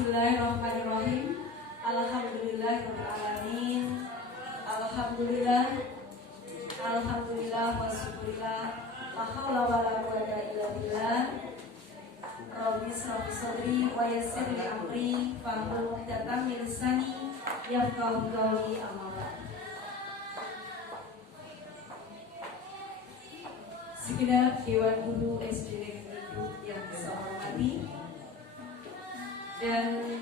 Bismillahirrahmanirrahim. Alhamdulillahirrahmanirrahim. Alhamdulillah wa syukurillah. La haula wa la quwwata illa billah. Rabbi shrah li sadri wa yassir li amri wahlul 'uqdatam min lisani yafqahu qawli. Amma ba'd. Segenap Dewan Guru SD Negeri yang saya hormati, dan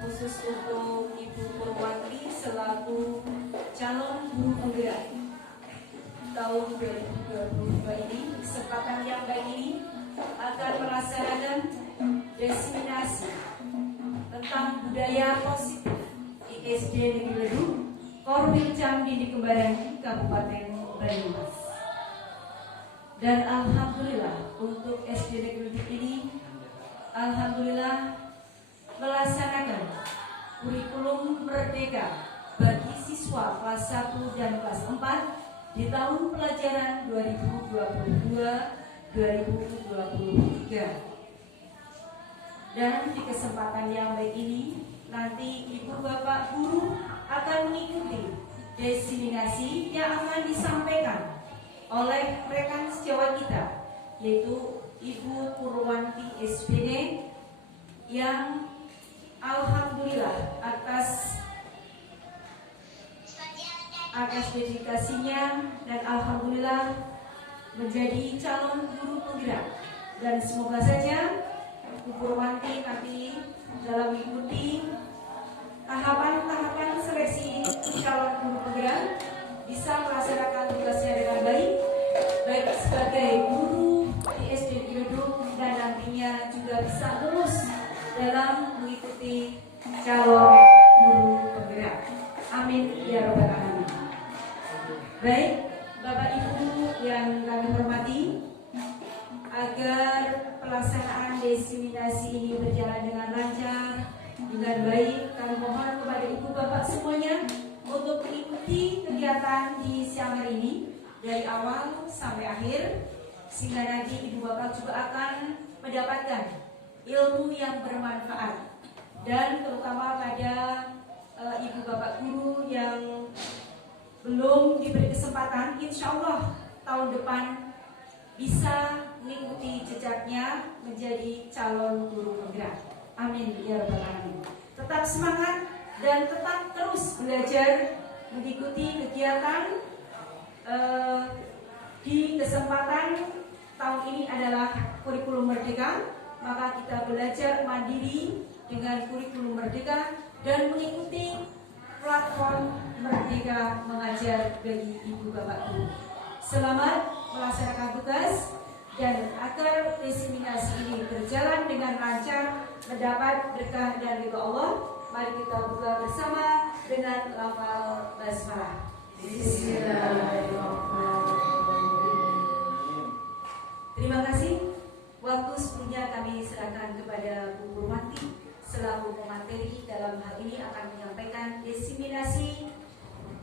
khusus untuk Ibu Purwanti selaku calon guru penggerak tahun 2022 ini, kesempatan yang baik ini akan melaksanakan desiminasi tentang budaya positif di SD Negeri Leduk, Korwil Camdi di Kembaran, Kabupaten Banyumas. Dan alhamdulillah untuk SD Negeri Leduk ini, alhamdulillah melaksanakan kurikulum merdeka bagi siswa kelas 1 dan kelas 4 di tahun pelajaran 2022-2023. Dan di kesempatan yang baik ini, nanti Ibu Bapak Guru akan mengikuti desiminasi yang akan disampaikan oleh rekan sejawat kita, yaitu Ibu Purwanti SPD, yang alhamdulillah atas dedikasinya dan alhamdulillah menjadi calon guru penggerak. Dan semoga saja Ibu Purwanti nanti dalam mengikuti tahapan-tahapan seleksi calon guru penggerak bisa melaksanakan tugasnya dengan baik sebagai guru di SD Leduk, dan nantinya juga bisa lulus dalam mengikuti calon guru penggerak. Amin ya rabbal alamin. Baik, Bapak Ibu yang kami hormati, agar pelaksanaan desiminasi ini berjalan dengan lancar, dengan baik, kami mohon kepada Ibu Bapak semuanya untuk mengikuti kegiatan di siang hari ini dari awal sampai akhir, sehingga nanti Ibu Bapak juga akan mendapatkan ilmu yang bermanfaat. Dan terutama pada Ibu Bapak Guru yang belum diberi kesempatan, insya Allah tahun depan bisa mengikuti jejaknya menjadi calon guru penggerak. Amin ya rabbal alamin. Tetap semangat dan tetap terus belajar mengikuti kegiatan. Di kesempatan tahun ini adalah kurikulum merdeka, maka kita belajar mandiri dengan kurikulum merdeka dan mengikuti platform Merdeka Mengajar bagi Ibu Bapak Guru. Selamat melaksanakan tugas, dan agar desiminasi ini berjalan dengan lancar, mendapat berkah dan ridho Allah, mari kita buka bersama dengan lafal basmalah. Bismillahirrahmanirrahim. Terima kasih. Waktu sebelumnya kami serahkan kepada Bu Purwanti selaku pemateri dalam hal ini akan menyampaikan desiminasi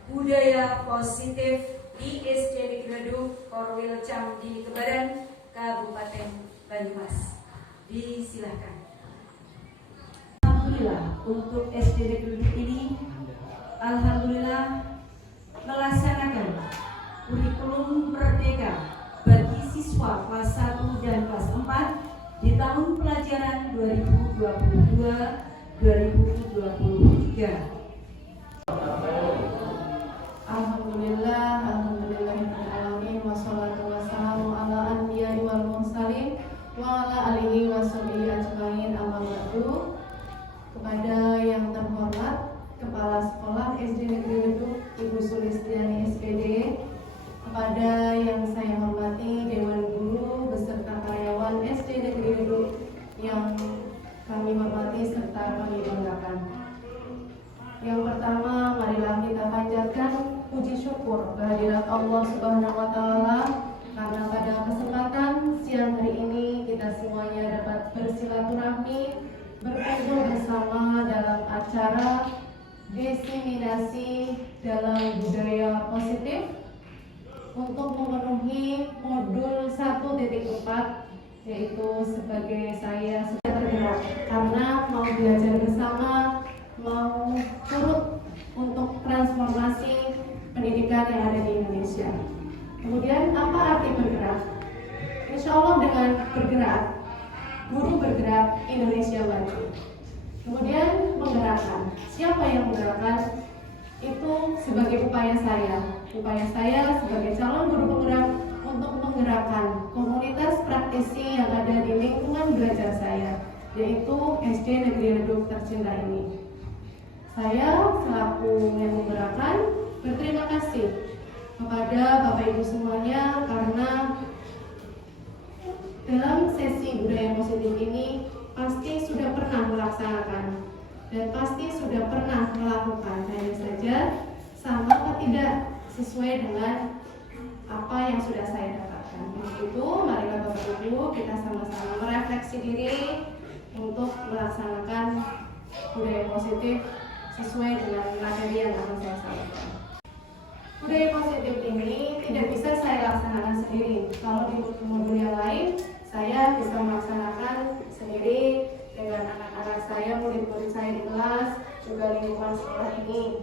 budaya positif di SD Negeri Leduk, Korwil Camdi Kembaran, Kabupaten Banyumas. Disilahkan. Alhamdulillah untuk SD Negeri Leduk ini, alhamdulillah melaksanakan kurikulum merdeka bagi siswa kelas 1 dan kelas 4 di tahun pelajaran 2022-2023. Alhamdulillahirrahmanirrahim. Wassalatu wassalamu ala anbiya'i wal mursalin wa ala alihi wa sahbihi ajmain. Amma ba'du. Kepada yang terhormat Kepala Sekolah SD Negeri Leduk Ibu Sulistiani SPD, kepada yang saya hormati Dewan Guru beserta karyawan SD Negeri Leduk yang kami hormati serta kami banggakan. Yang pertama, marilah kita panjatkan puji syukur kehadirat Allah Subhanahu wa Ta'ala, karena pada kesempatan siang hari ini kita semuanya dapat bersilaturahmi, berkumpul bersama dalam acara desiminasi dalam budaya positif untuk memenuhi modul 1.4, yaitu sebagai saya sudah bergerak karena mau belajar bersama, mau turut untuk transformasi pendidikan yang ada di Indonesia. Kemudian apa arti bergerak? Insya Allah dengan bergerak, guru bergerak, Indonesia maju. Kemudian menggerakkan. Siapa yang menggerakkan? Itu sebagai upaya saya sebagai calon guru penggerak untuk menggerakkan komunitas praktisi yang ada di lingkungan belajar saya, yaitu SD Negeri Redup tercinta ini. Saya selaku yang menggerakkan berterima kasih kepada Bapak Ibu semuanya karena dalam sesi budaya positif ini pasti sudah pernah melaksanakan dan pasti sudah pernah melakukan, hanya saja sama atau tidak sesuai dengan apa yang sudah saya dapatkan. Untuk itu, mari Bapak Ibu kita sama-sama merefleksi diri untuk melaksanakan budaya positif sesuai dengan materi yang akan saya sampaikan. Budaya positif ini tidak bisa saya laksanakan sendiri. Kalau di modul yang lain, saya bisa melaksanakan sendiri dengan anak-anak saya, murid-murid saya di kelas, juga lingkungan sekolah ini,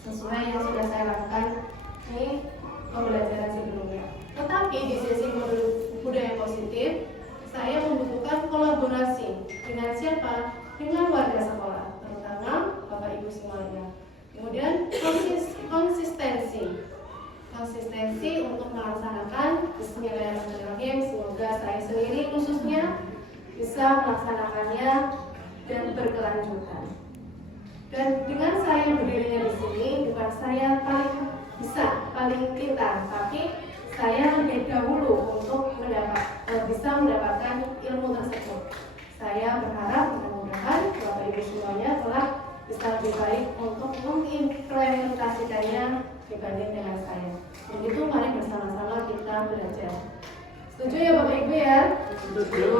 sesuai yang sudah saya lakukan di pembelajaran sebelumnya. Tetapi di sesi modul budaya positif, saya membutuhkan kolaborasi dengan siapa? Dengan warga sekolah, terutama Bapak Ibu semuanya. Kemudian konsistensi untuk melaksanakan Bismillahirrahmanirrahim. Semoga saya sendiri khususnya bisa melaksanakannya dan berkelanjutan. Dan dengan saya berdirinya di sini, bukan saya paling pintar, tapi saya lebih dahulu untuk bisa mendapatkan ilmu tersebut. Saya berharap mudah-mudahan Bapak Ibu semuanya telah bisa lebih baik untuk mengimplementasikannya dibanding dengan saya. Begitu, mari bersama-sama kita belajar. Setuju ya Bapak Ibu ya? Setuju.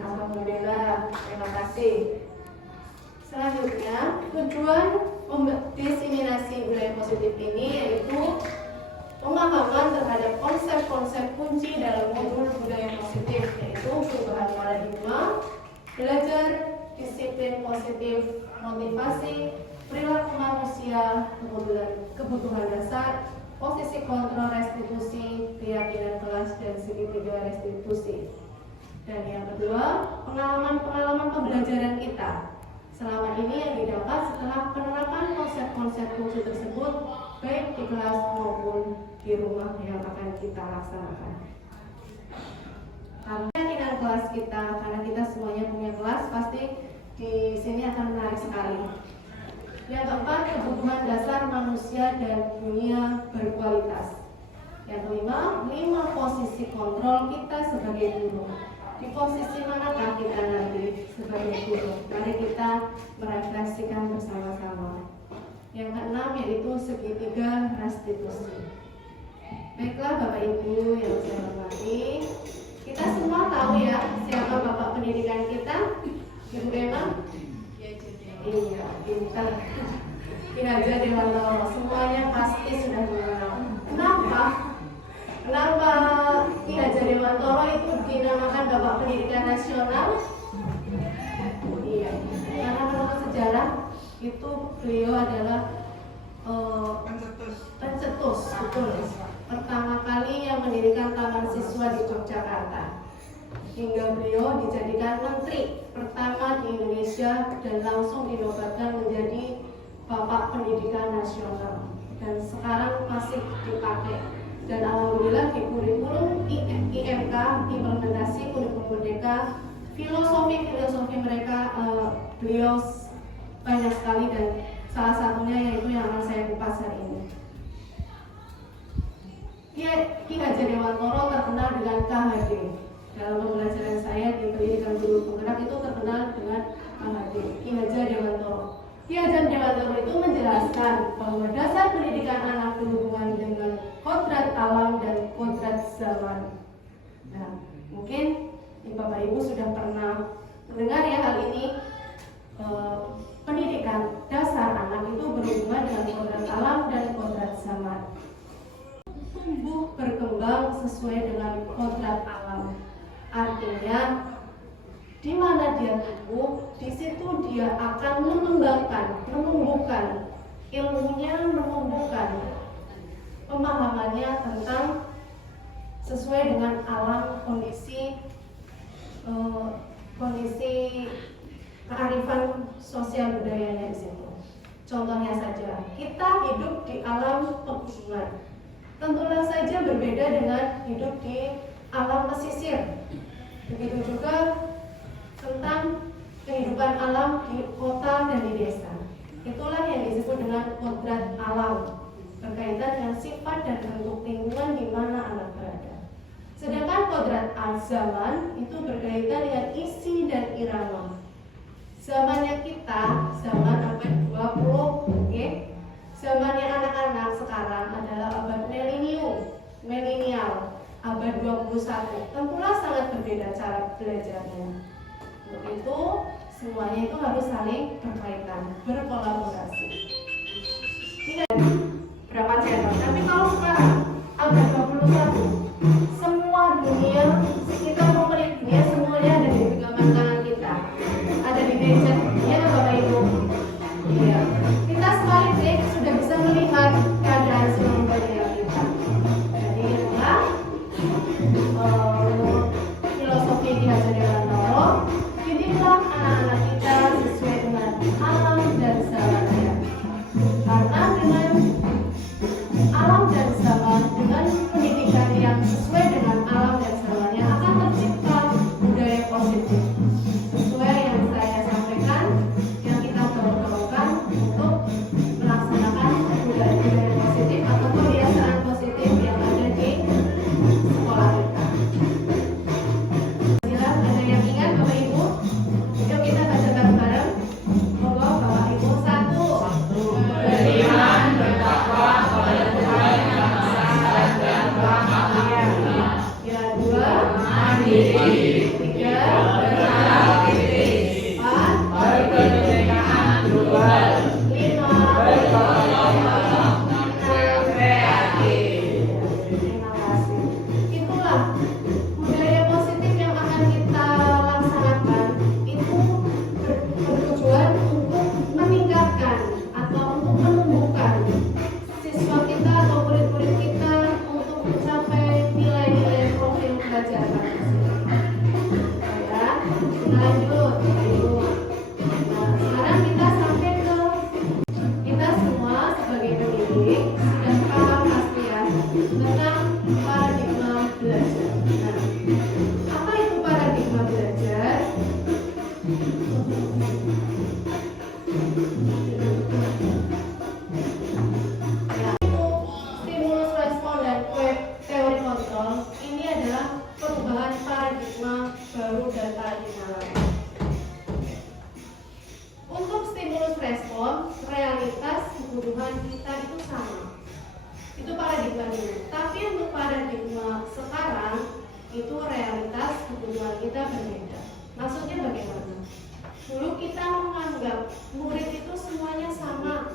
Alhamdulillah, terima kasih. Selanjutnya, tujuan diseminasi budaya positif ini yaitu pemahaman terhadap konsep-konsep kunci dalam modul budaya positif, yaitu perubahan paradigma, belajar disiplin positif, motivasi, perilaku manusia, kebutuhan dasar, posisi kontrol restitusi, keyakinan kelas, dan segitiga restitusi. Dan yang kedua, pengalaman-pengalaman pembelajaran kita selama ini yang didapat setelah penerapan konsep-konsep kunci tersebut, baik di kelas maupun di rumah yang akan kita laksanakan. Keyakinan kelas kita, karena kita semuanya punya kelas, pasti di sini akan menarik sekali. Yang keempat, kebutuhan dasar manusia dan dunia berkualitas. Yang kelima, 5 posisi kontrol kita sebagai guru. Di posisi manakah kita nanti sebagai guru? Mari kita merefleksikan bersama-sama. Yang keenam yaitu segitiga restitusi. Baiklah Bapak Ibu yang saya hormati, kita semua tahu ya siapa Bapak pendidikan kita, Ibu Emma? Iya, pintar. Ki Haja Dewantoro, semuanya pasti sudah mengenal. Kenapa Ki Haja Dewantoro itu dinamakan Bapak Pendidikan Nasional? Iya, karena menurut sejarah itu beliau adalah pencetus, betul. Pertama kali yang mendirikan Taman Siswa di Yogyakarta, hingga beliau dijadikan menteri pertama di Indonesia dan langsung dinobatkan menjadi Bapak Pendidikan Nasional, dan sekarang masih dipakai. Dan alhamdulillah di kurikulum IMK, implementasi kurikulum merdeka, filosofi mereka beliau banyak sekali, dan salah satunya yaitu yang akan saya kupas hari ini. Ki Haja Dewantoro terkenal dengan KHD. Dalam pembelajaran saya di pendidikan guru penggerak itu terkenal dengan KHD, Ki Haja Dewantoro. Ki Haja Dewantoro itu menjelaskan bahwa dasar pendidikan anak berhubungan dengan kodrat alam dan kodrat zaman. Nah, mungkin Bapak Ibu sudah pernah mendengar ya hal ini. Pendidikan dasar anak itu berhubungan dengan kodrat alam dan kodrat zaman. Tumbuh berkembang sesuai dengan kodrat alam. Artinya di mana dia tumbuh, di situ dia akan mengembangkan, menumbuhkan ilmunya, menumbuhkan pemahamannya tentang sesuai dengan alam kondisi kearifan sosial budayanya di situ. Contohnya saja, kita hidup di alam pegunungan. Tentulah saja berbeda dengan hidup di alam pesisir. Begitu juga tentang kehidupan alam di kota dan di desa. Itulah yang disebut dengan kodrat alam, berkaitan dengan sifat dan bentuk lingkungan di mana anak berada. Sedangkan kodrat zaman itu berkaitan dengan isi dan irama. Zamannya kita, zaman abad 20, okay? Zamannya anak-anak sekarang adalah abad milenial, abad 21. Tentulah sangat berbeda cara belajarnya. Untuk itu, semuanya itu harus saling berkaitan, berkolaborasi. Tidak berapa channel, tapi kalau sekarang abad 21, semua dunia, kita mau melihat dunia semuanya ada di genggaman tangan kita, ada di gadget, ya kan Bapak Ibu? Iya. Kita sekali klik sudah bisa melihat keadaan seluruh dunia kita. Jadi itulah filosofi Ki Hajar Dewantara. Didiklah anak-anak kita sesuai dengan alam dan zamannya. Karena dengan alam dan zaman, dengan pendidikan yang sesuai dengan alam dan zamannya akan tercipta budaya positif. Sesuai yang saya sampaikan, yang kita gaungkan untuk melaksanakan budaya positif atau kebiasaan positif yang ada di sekolah kita. Silakan, ada yang ingat Bapak Ibu? Yuk kita baca bareng-bareng. Monggo Bapak Ibu, 1. Beriman, bertakwa kepada Tuhan Yang Maha Esa dan Maha. Ya, 2. Mandiri. 3. Berbenah kritis. 4. Berkebinekaan global. 5. Bertolong-menolong. 6. Kreatif. Terima kasih. Itulah budaya positif yang akan kita laksanakan. Itu bertujuan untuk meningkatkan atau untuk menumbuhkan siswa kita atau murid-murid kita untuk mencapai nilai-nilai profil belajar manusia. Ya, lanjut. Nah, sekarang kita sampai ke kita semua sebagai pendidik sudah paham pasti ya tentang paradigma belajar. Nah, apa itu paradigma belajar? Ya, itu stimulus respon dan teori kontrol. Ini adalah perubahan paradigma baru dan paradigma lama. Untuk stimulus respon, realitas kebutuhan kita itu sama. Itu paradigma dulu. Tapi untuk paradigma sekarang, itu realitas kebutuhan kita berbeda. Maksudnya bagaimana? Dulu kita menganggap murid itu semuanya sama.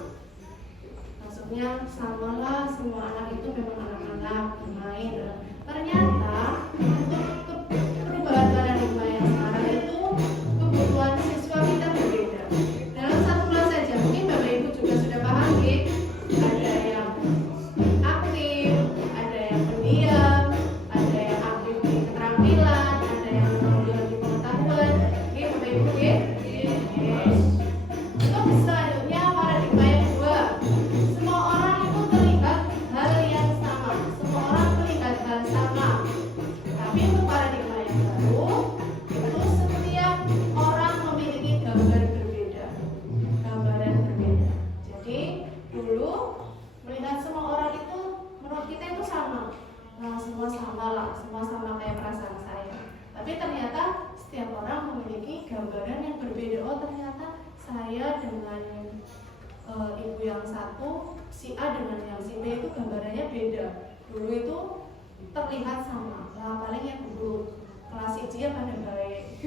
Maksudnya samalah, semua anak itu memang anak-anak bermain. Ternyata untuk perubahan paradigma yang sekarang itu kebutuhan siswa kita berbeda. Dalam satu kelas saja, mungkin Bapak Ibu juga sudah paham ya, ada yang aktif, ada yang pendiam, ada yang aktif di keterampilan, ada yang menonjol di pengetahuan. Oke, Bapak Ibu ya. Untuk selanjutnya paradigma yang kedua, semua orang itu terlihat hal yang sama, semua orang terlihat hal sama. Tapi untuk paradigma yang baru, itu setiap orang memiliki gambar berbeda, gambaran berbeda. Jadi dulu melihat semua orang itu menurut kita itu sama, nah, semua sama lah, semua sama kayak perasaan saya. Tapi ternyata setiap orang memiliki gambaran yang berbeda. Oh, ternyata saya dengan ibu yang satu, si A dengan yang si B itu gambarannya beda. Dulu itu terlihat sama, lah paling yang dulu kelas C pada baik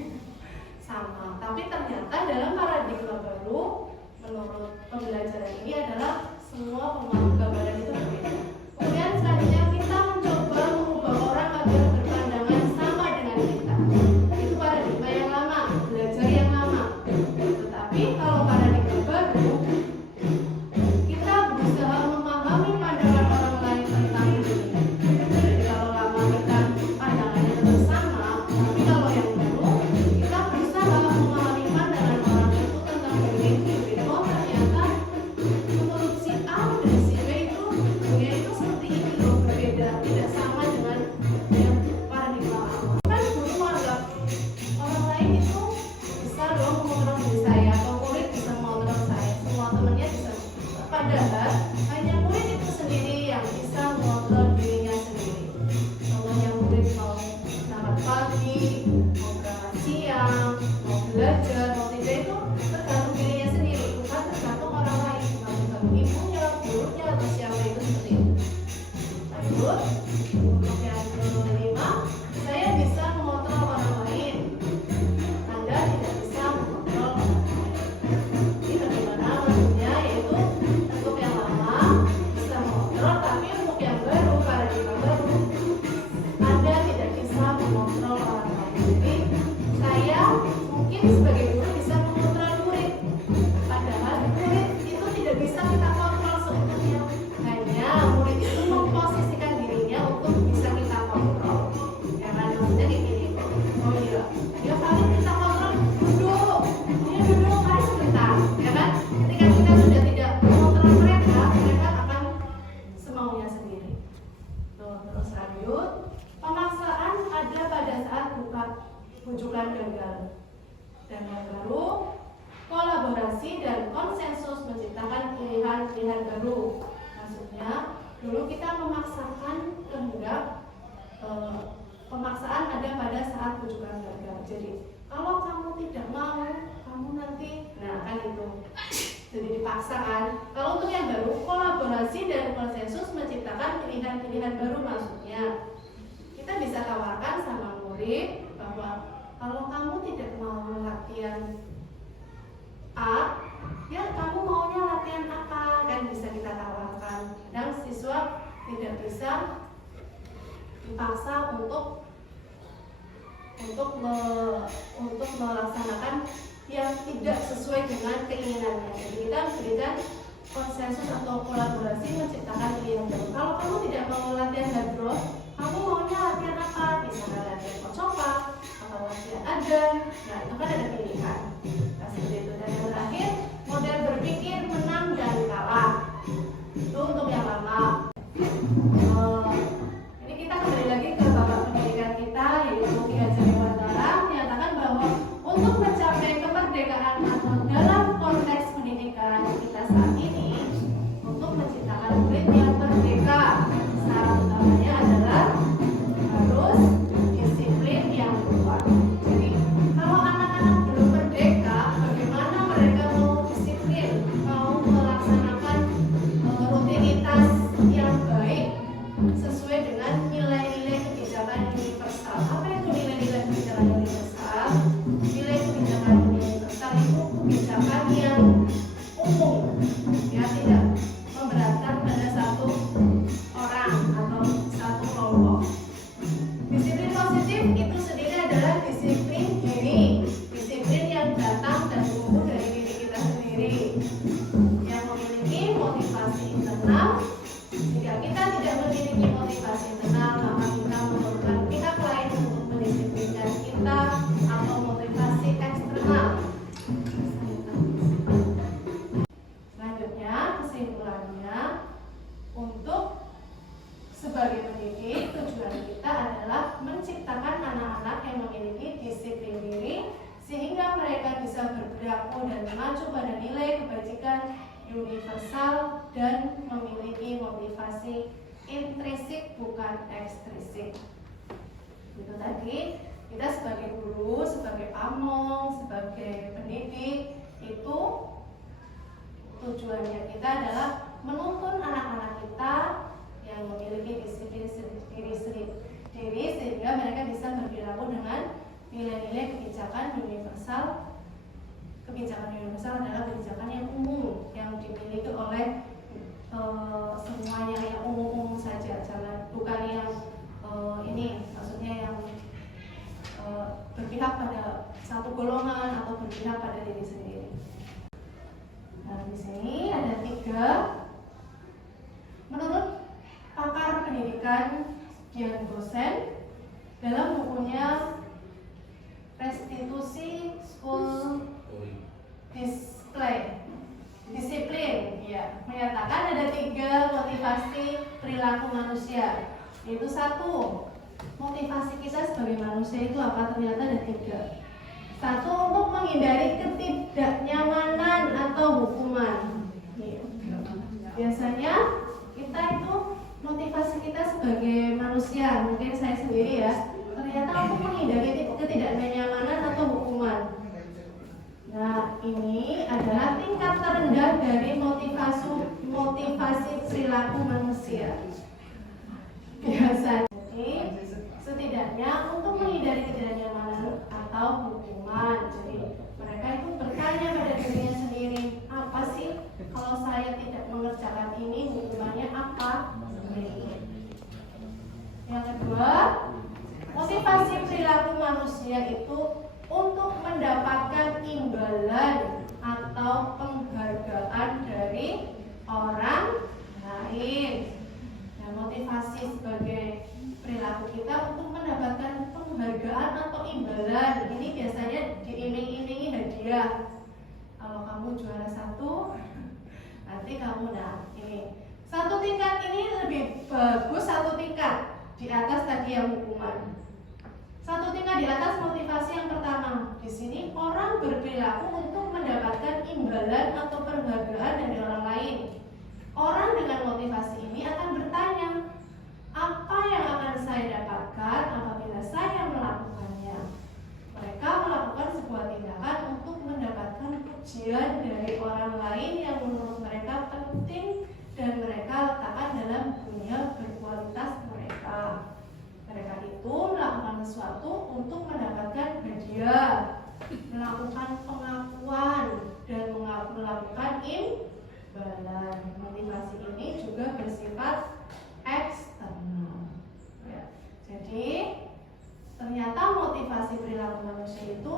sama. Tapi ternyata dalam paradigma baru, menurut pembelajaran ini adalah semua gambaran itu berbeda. Kemudian selanjutnya kita mencoba mengubah orang agar berpandangan sama dengan kita. Itu paradigma yang lama. mau berangkat siang, mau belajar, mau tidak itu tergantung dirinya sendiri, bukan tergantung orang lain, bukan tergantung ibunya, gurunya atau siapa itu seperti itu. Lanjut, untuk yang kelima, saya bisa mengontrol orang lain. Anda tidak bisa mengontrol orang lain. Ini bagaimana maksudnya? Yaitu untuk yang lama bisa mengontrol, tapi untuk yang baru, paradigma baru, Anda tidak bisa mengontrol orang lain. Jadi saya mungkin sebagai guru bisa mengontrol murid, padahal murid itu tidak bisa kita kontrol sepenuhnya. Hanya murid itu memposisikan dirinya untuk bisa kita kontrol. Ya kan, maksudnya kayak gini. Oh iya, ya paling kita kontrol duduk, ini duduk, mari sebentar, ya kan? Ketika kita sudah tidak mengontrol mereka, mereka akan semaunya sendiri. Tuh, terus lanjut. Pemaksaan ada pada saat bujukan gagal. Dan yang baru, kolaborasi dan konsensus menciptakan pilihan-pilihan baru. Maksudnya, dulu kita memaksakan kehendak, pemaksaan ada pada saat bujukan gagal. Jadi, kalau kamu tidak mau, kamu nanti, nah kan itu. Jadi dipaksa kan. Kalau untuk yang baru, kolaborasi dan konsensus menciptakan pilihan-pilihan baru. Maksudnya, kita bisa tawarkan sama murid bahwa kalau kamu tidak mau latihan A, ya kamu maunya latihan apa, kan bisa kita tawarkan. Dan siswa tidak bisa dipaksa untuk melaksanakan yang tidak sesuai dengan keinginannya. Jadi kita berikan konsensus atau kolaborasi menciptakan pilihan baru. Kalau kamu tidak mau latihan hadroh, kamu maunya latihan apa? Misalnya latihan kocopak atau latihan adan. Nah itu kan ada pilihan. Nah, seperti itu. Dan yang terakhir, model berpikir menang dan kalah. Itu untuk yang lama. Ini kita kembali lagi ke bapak pendidikan kita, yaitu Ki Hajar Dewantara, menyatakan bahwa untuk mencapai kemerdekaan atau dalam konteks pendidikan kita saat ini, untuk menciptakan murid yang merdeka, syarat utamanya adalah harus disiplin yang kuat. Jadi kalau anak-anak belum merdeka, bagaimana mereka mau disiplin, mau melaksanakan rutinitas yang baik sesuai dengan nilai-nilai kebijakan universal. Apa itu nilai-nilai kebijakan universal? Nilai kebijakan universal itu kebijakan yang umum, ya, tidak memberatkan pada satu orang atau satu kelompok. Disiplin positif itu sendiri adalah disiplin diri, disiplin yang datang dan tumbuh dari diri kita sendiri, yang memiliki motivasi internal. Jika kita tidak memiliki motivasi internal, maka kita memerlukan pihak lain untuk mendisiplinkan kita atau motivasi eksternal. Selanjutnya, kesimpulannya, untuk sebagai pendidik, tujuan kita adalah menciptakan anak-anak yang memiliki disiplin diri sehingga mereka bisa berperilaku dan mengacu pada nilai kebajikan universal dan memiliki motivasi intrinsik bukan ekstrinsik. Itu tadi kita sebagai guru, sebagai pamong, sebagai pendidik, itu tujuannya kita adalah menuntun anak-anak kita yang memiliki disiplin diri sehingga mereka bisa berperilaku dengan nilai-nilai kebijakan universal. Kebijakan universal adalah kebijakan yang umum yang dimiliki oleh semuanya, yang umum-umum saja, jangan bukan yang ini, maksudnya yang berpihak pada satu golongan atau berpihak pada diri sendiri. Nah, di sini ada 3. Menurut pakar pendidikan Dian Gosen dalam bukunya Restitusi School Disiplin, ya, menyatakan ada 3 motivasi perilaku manusia, yaitu 1, motivasi kita sebagai manusia itu apa? Ternyata ada 3. 1, untuk menghindari ketidaknyamanan atau hukuman. Biasanya kita itu motivasi kita sebagai manusia, mungkin saya sendiri ya, ternyata untuk menghindari ketidaknyamanan atau hukuman. Nah, ini adalah tingkat terendah dari motivasi perilaku manusia. Biasanya, jadi setidaknya untuk menghindari ketidaknyamanan atau hukuman. Jadi mereka itu bertanya pada dirinya sendiri, apa sih kalau saya tidak mengerjakan ini, hukumannya apa? Yang kedua, motivasi perilaku manusia itu untuk mendapatkan imbalan atau penghargaan dari orang lain. Nah, motivasi sebagai perilaku kita untuk mendapatkan penghargaan atau imbalan ini biasanya diiming-imingi hadiah. Kalau kamu juara 1, nanti kamu ini. Satu tingkat ini lebih bagus, satu tingkat di atas tadi yang hukuman. Satu tingkat di atas motivasi yang pertama. Di sini orang berperilaku untuk mendapatkan imbalan atau penghargaan dari orang lain. Orang dengan motivasi ini akan bertanya, apa yang akan saya dapatkan apabila saya melakukannya? Mereka melakukan sebuah tindakan untuk mendapatkan pujian dari orang lain yang menurut mereka penting dan mereka letakkan dalam dunia berkualitas mereka. Mereka itu melakukan sesuatu untuk mendapatkan hadiah, melakukan pengakuan, dan melakukan imbalan. Motivasi ini juga bersifat eksternal. Ya. Jadi ternyata motivasi perilaku manusia itu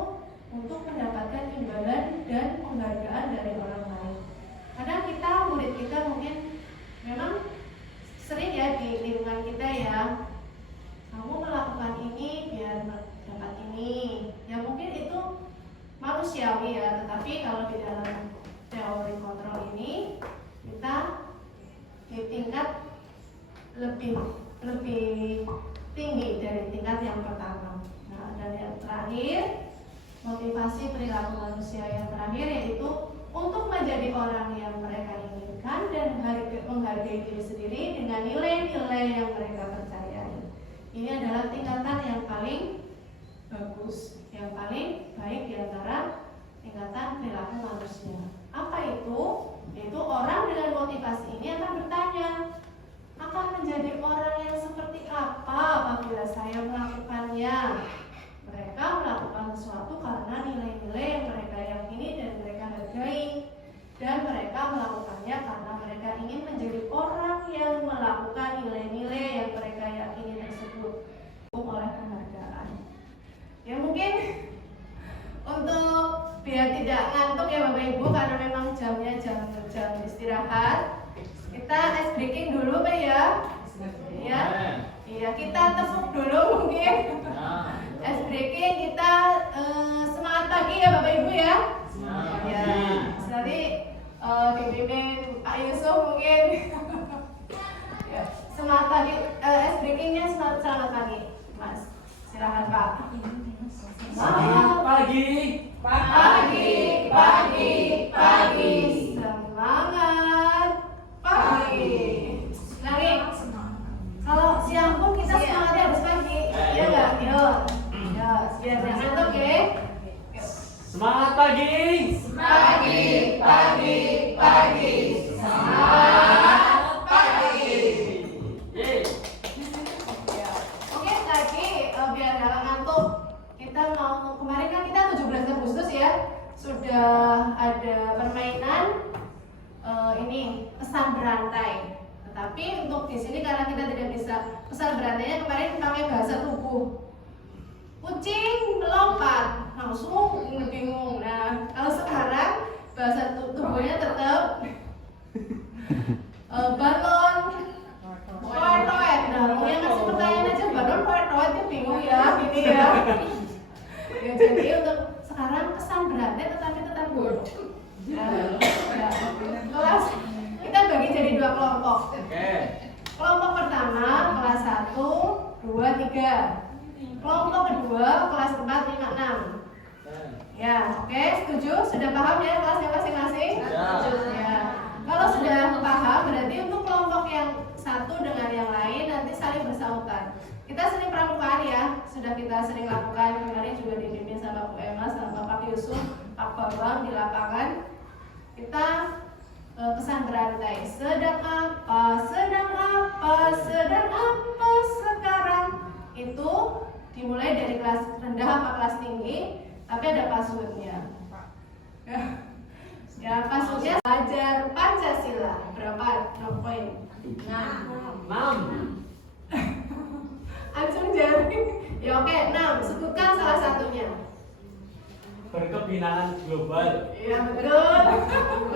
untuk mendapatkan imbalan dan penghargaan dari orang lain. Kadang kita, murid kita mungkin memang sering ya di lingkungan kita ya, kamu melakukan ini biar dapat ini. Ya mungkin itu manusiawi ya, tetapi kalau di dalam teori kontrol ini kita di tingkat lebih tinggi dari tingkat yang pertama. Nah, dan yang terakhir, motivasi perilaku manusia yang terakhir yaitu untuk menjadi orang yang mereka inginkan dan menghargai diri sendiri dengan nilai-nilai yang mereka percayai. Ini adalah tingkatan yang paling bagus, yang paling baik di antara tingkatan perilaku manusia. Apa itu? Yaitu orang dengan motivasi ini akan bertanya, akan menjadi orang yang seperti apa apabila saya melakukannya? Mereka melakukan sesuatu karena nilai-nilai yang mereka yakini dan mereka hargai, dan mereka melakukannya karena mereka ingin menjadi orang yang melakukan nilai-nilai yang mereka yakini tersebut oleh penghargaan. Ya mungkin untuk biar tidak ngantuk ya Bapak Ibu, karena memang jamnya jam istirahat, kita ice breaking dulu Pak ya. Ya, iya kita tepuk dulu mungkin. Ice breaking kita semangat pagi ya Bapak Ibu ya. Ya, nanti dibimbing Pak Yusuf mungkin. Ya, semangat pagi, ice breakingnya selamat pagi, Mas. Silakan Pak. Selamat pagi. Semangat pagi. Lagi. Kalau siang pun kita semangatnya harus pagi. Iya enggak? Yuk. Ya, biar jangan ngantuk ya. Semangat pagi. Semangat pagi. Yeay. Ya. Oke, lagi biar jangan ngantuk. Kita mau, kemarin kan kita 17 Agustus ya, sudah ada permainan ini pesan berantai. Tetapi untuk di sini karena kita tidak bisa pesan berantainya, kemarin pakai bahasa tubuh. Kucing melompat, langsung bingung. Nah, kalau sekarang bahasa tubuhnya tetap balon toet. Nah, yang ngasih pertanyaan aja balon toet dia bingung ya, gini ya. Ya, jadi untuk sekarang pesan berantai tetapi tetap bodoh. Kelas kita bagi jadi 2 kelompok. Kelompok pertama kelas 1, 2, 3. Kelompok kedua kelas 4, 5, 6. Ya, oke, setuju? Sudah paham ya kelasnya masing-masing? Ya. Kalau sudah paham berarti untuk kelompok yang satu dengan yang lain nanti saling bersautan. Kita sering pramukaan ya, sudah kita sering lakukan. Kemarin juga dipimpin sama Bu Emma, sama Pak Yusuf, Pak Bambang di lapangan. Kita pesan berantai. Sedang apa sekarang. Itu dimulai dari kelas rendah apa kelas tinggi, tapi ada passwordnya. Ya, passwordnya belajar Pancasila. Berapa? 6 poin. 6. Acung jari. Ya oke, 6. Sebutkan salah satunya. Berkebinaan global. Iya betul.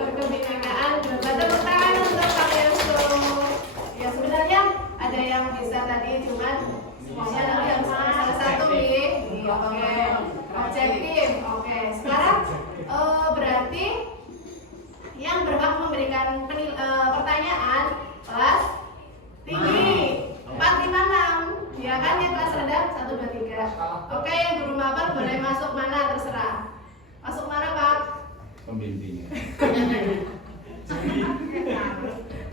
Berkebinaan global. Tepuk tangan untuk Pak Yusuf. Ya sebenarnya ada yang bisa tadi, cuman semuanya nanti harus ada salah satu nih. Oke. Objektif. Oke. Sekarang berarti yang berhak memberikan pertanyaan kelas tinggi 4, 5, 6. Ya kan, yang kelas rendah 1, 2, 3. Oke, yang guru mapan boleh masuk mana terserah. Masuk mana Pak? Pembimbing.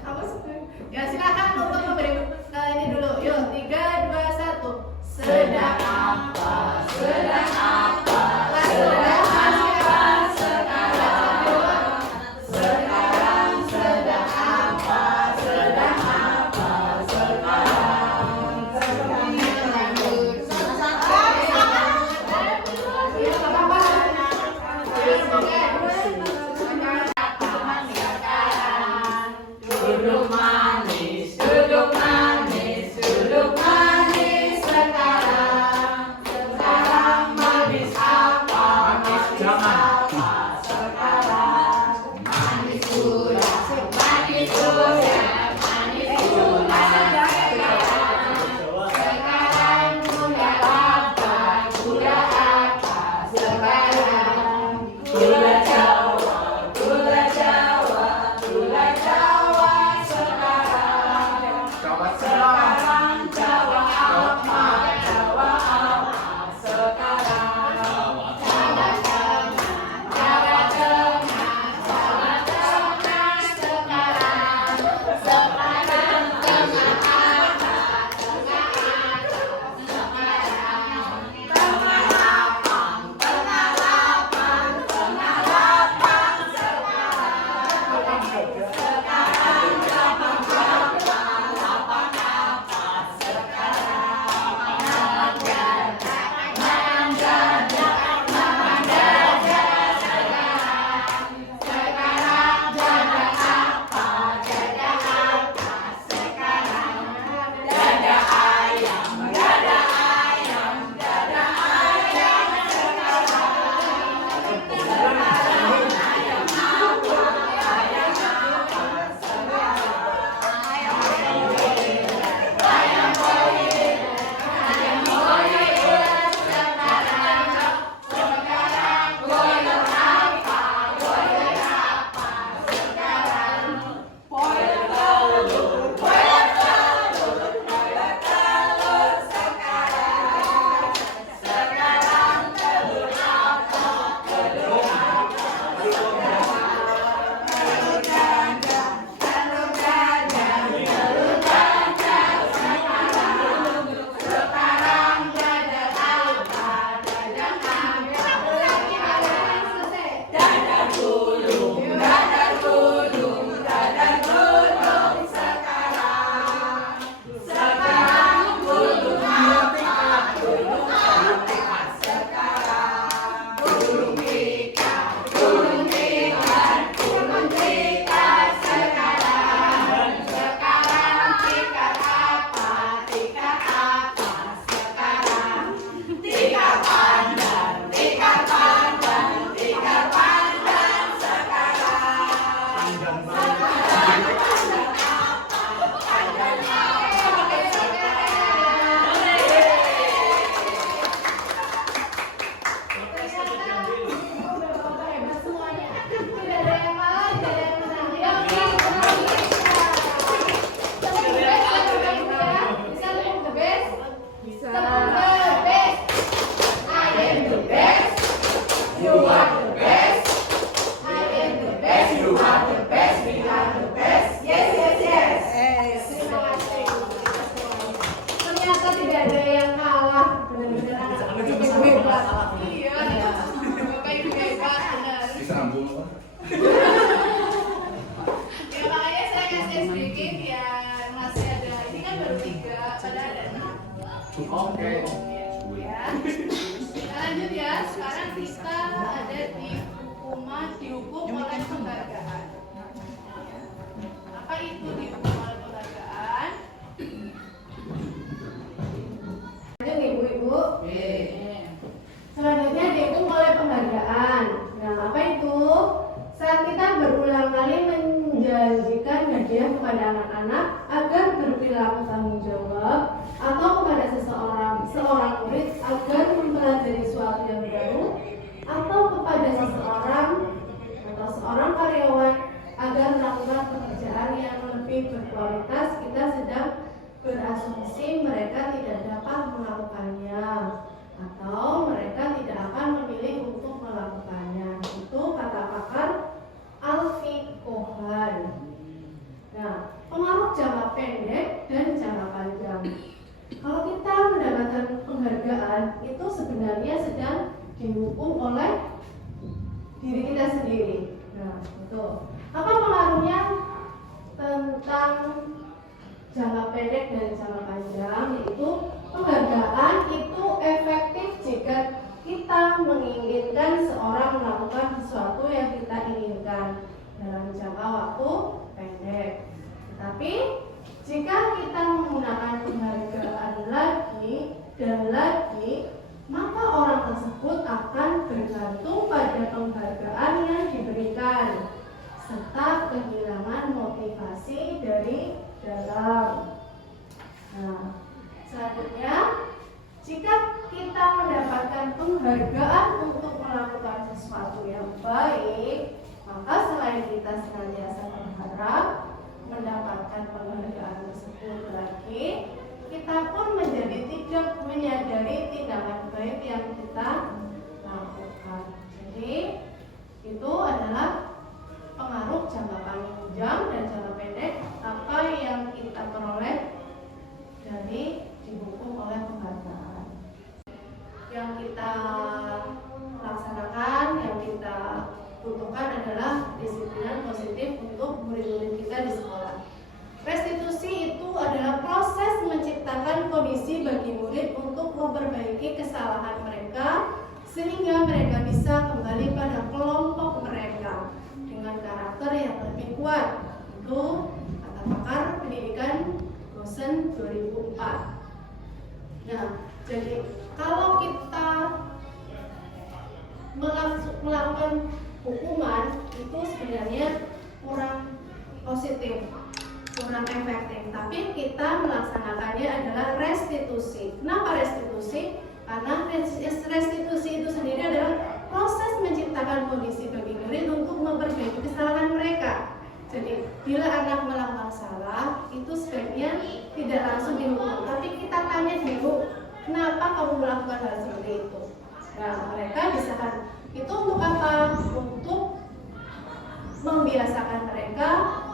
Apa sih? Ya silakan untuk memberi ini dulu. Yuk, 3, 2, 1. Sedang apa? Sedang apa? Kelas rendah masih apa? Sekarang sedang apa? Sedang apa? Sekarang. dihukum oleh diri kita sendiri. Nah, itu. Apa pengaruhnya tentang jangka pendek dan jangka panjang? Yaitu penghargaan itu efektif jika kita menginginkan seorang melakukan sesuatu yang kita inginkan dalam jangka waktu pendek. Tetapi jika kita menggunakan penghargaan lagi dan lagi, maka orang tersebut akan bergantung pada penghargaan yang diberikan serta kehilangan motivasi dari dalam. Nah, selanjutnya, jika kita mendapatkan penghargaan untuk melakukan sesuatu yang baik, maka selain kita senantiasa berharap mendapatkan penghargaan tersebut lagi, kita pun menjadi tidak menyadari tindakan baik yang kita lakukan. Jadi itu adalah pengaruh jangka panjang dan jangka pendek apa yang kita peroleh dari dihukum oleh penghargaan. Yang kita laksanakan, yang kita butuhkan adalah disiplin positif untuk murid-murid kita di sekolah. Restitusi itu adalah proses menciptakan kondisi bagi murid untuk memperbaiki kesalahan mereka sehingga mereka bisa kembali pada kelompok mereka dengan karakter yang lebih kuat. Itu kata pakar pendidikan Gosen 2004. Nah, jadi kalau kita melakukan hukuman itu sebenarnya kurang positif, kurang efektif. Tapi kita melaksanakannya adalah restitusi. Kenapa restitusi? Karena restitusi itu sendiri adalah proses menciptakan kondisi bagi murid untuk memperbaiki kesalahan mereka. Jadi bila anak melakukan salah, itu sebaiknya tidak langsung dihukum, tapi kita tanya dulu, kenapa kamu melakukan hal seperti itu? Nah, mereka bisa kan, itu untuk apa? Untuk membiasakan mereka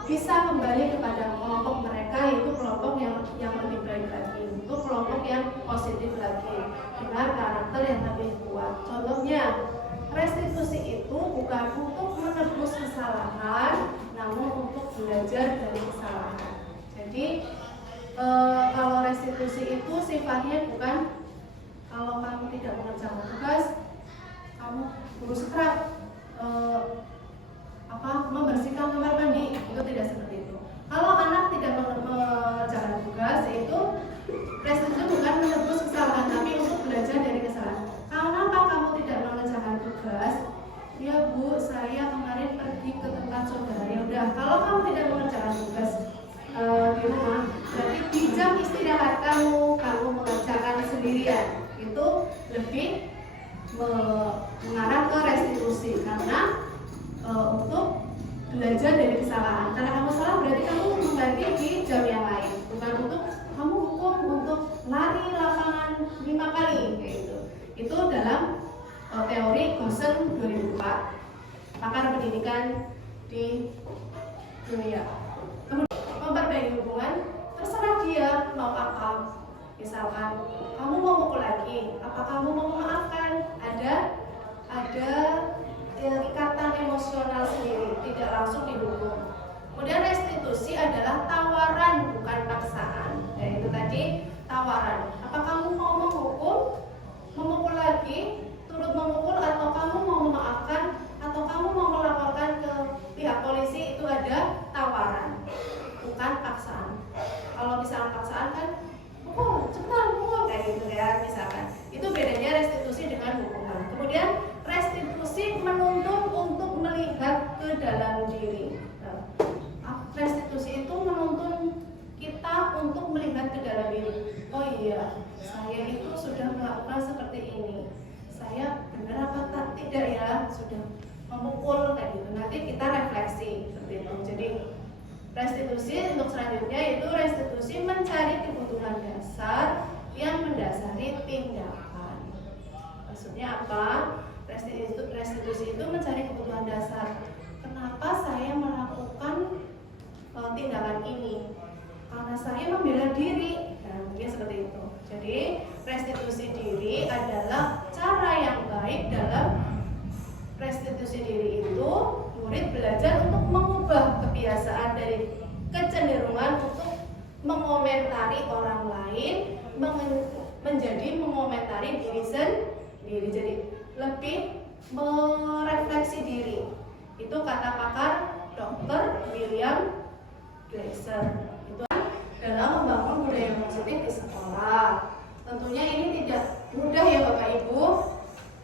bisa kembali kepada kelompok mereka, yaitu kelompok yang lebih baik lagi, itu kelompok yang positif lagi dengan karakter yang lebih kuat. Contohnya, restitusi itu bukan untuk menebus kesalahan, namun untuk belajar dari kesalahan. Jadi kalau restitusi itu sifatnya bukan kalau kamu tidak mengerjakan tugas, kamu guru sekrap membersihkan kamar mandi, itu tidak seperti itu. Kalau anak tidak mengerjakan tugas, itu restitusi bukan menebus kesalahan, tapi untuk belajar dari kesalahan. Kenapa kamu tidak mengerjakan tugas? Ya Bu, saya kemarin pergi ke tempat saudara. Ya udah, kalau kamu tidak mengerjakan tugas di rumah, berarti di jam istirahat kamu mengerjakan sendirian. Itu lebih mengarah ke restitusi karena untuk belajar dari kesalahan. Karena kamu salah berarti kamu mengganti di jam yang lain, bukan untuk kamu hukum untuk lari lapangan 5 kali kayak gitu. Itu dalam teori Gosen 2004, pakar pendidikan di dunia. Kemudian memperbaiki hubungan, terserah dia mau apa. Misalkan kamu mau mukul lagi, apa kamu mau memaafkan? Ada ikatan emosional sendiri, tidak langsung dihukum. Kemudian restitusi adalah tawaran, bukan paksaan. Dan itu tadi tawaran. Apa kamu mau memukul lagi, turut memukul, atau kamu mau memaafkan, atau kamu mau melaporkan ke pihak polisi? Itu ada tawaran, bukan paksaan. Kalau misalnya paksaan kan, cepetan pukul kayak gitu ya, misalkan. Itu bedanya restitusi dengan hukuman. Kemudian restitusi menuntut untuk melihat ke dalam diri. Restitusi itu menuntun kita untuk melihat ke dalam diri. Oh iya, saya itu sudah melakukan seperti ini. Saya benar apa tidak ya sudah memukul kayak gitu. Nanti kita refleksi seperti itu. Jadi restitusi untuk selanjutnya itu restitusi mencari kebutuhan dasar yang mendasari tindakan. Maksudnya apa? Restitusi itu mencari kebutuhan dasar. Kenapa saya melakukan tindakan ini? Karena saya membela diri. Nah, mungkin seperti itu. Jadi restitusi diri adalah cara yang baik dalam restitusi diri itu murid belajar untuk mengubah kebiasaan dari kecenderungan untuk mengomentari orang lain menjadi mengomentari diri sendiri, jadi lebih merefleksi diri. Itu kata pakar Dr. William Glasser. Itu dalam membangun budaya positif di sekolah. Tentunya ini tidak mudah ya Bapak Ibu,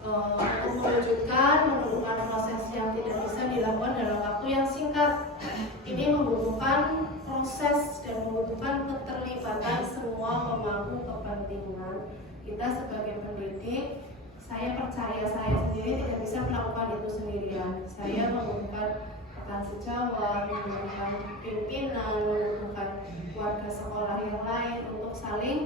untuk menunjukkan proses yang tidak bisa dilakukan dalam waktu yang singkat. Ini membutuhkan proses dan membutuhkan keterlibatan semua pemangku kepentingan. Kita sebagai pendidik, saya percaya saya sendiri tidak bisa melakukan itu sendirian. Saya membutuhkan rekan sejawat, membutuhkan pimpinan, membutuhkan warga sekolah yang lain untuk saling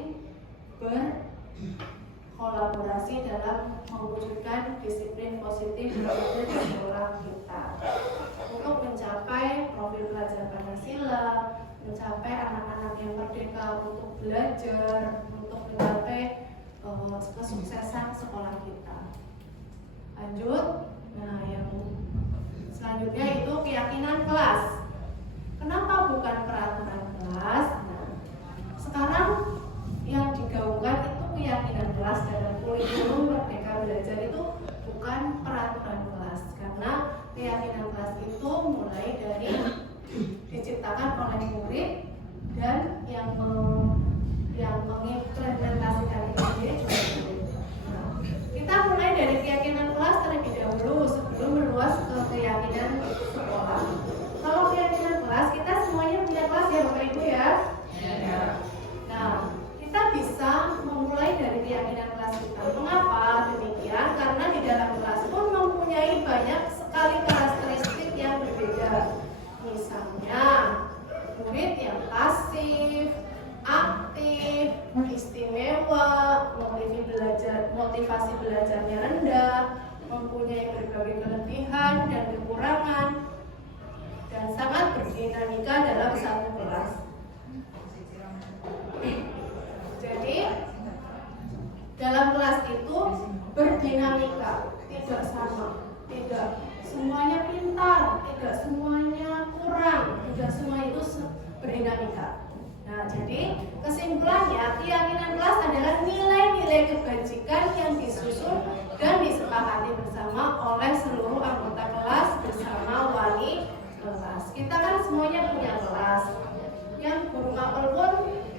berkolaborasi dalam mewujudkan disiplin positif di sekolah kita untuk mencapai profil pelajar Pancasila, mencapai anak-anak yang merdeka untuk belajar, untuk mencapai kesuksesan sekolah kita. Lanjut, nah yang selanjutnya itu keyakinan kelas. Kenapa bukan peraturan kelas? Nah, sekarang yang digaungkan itu keyakinan kelas dalam kurikulum Merdeka Belajar itu bukan peraturan kelas, karena keyakinan kelas itu mulai dari diciptakan oleh murid dan yang mengimplementasikan itu sendiri juga murid. Nah, kita mulai dari keyakinan kelas terlebih dahulu sebelum meluas ke keyakinan sekolah. Kalau keyakinan kelas, kita semuanya punya kelas ya Bapak Ibu ya. Nah, kita bisa memulai dari keyakinan kelas kita. Mengapa demikian? Karena di dalam kelas pun mempunyai banyak sekali karakteristik yang berbeda. Misalnya, murid yang pasif, aktif, istimewa, motivasi belajarnya rendah, mempunyai berbagai kelebihan dan kekurangan, dan sangat berdinamika dalam satu kelas. Jadi dalam kelas itu berdinamika, tidak sama, tidak semuanya pintar, tidak semuanya kurang, tidak semua itu berdinamika. Nah, jadi kesimpulannya keyakinan kelas adalah nilai-nilai kebajikan yang disusun dan disepakati bersama oleh seluruh anggota kelas bersama wali kelas. Kita kan semuanya punya kelas, yang guru mapel pun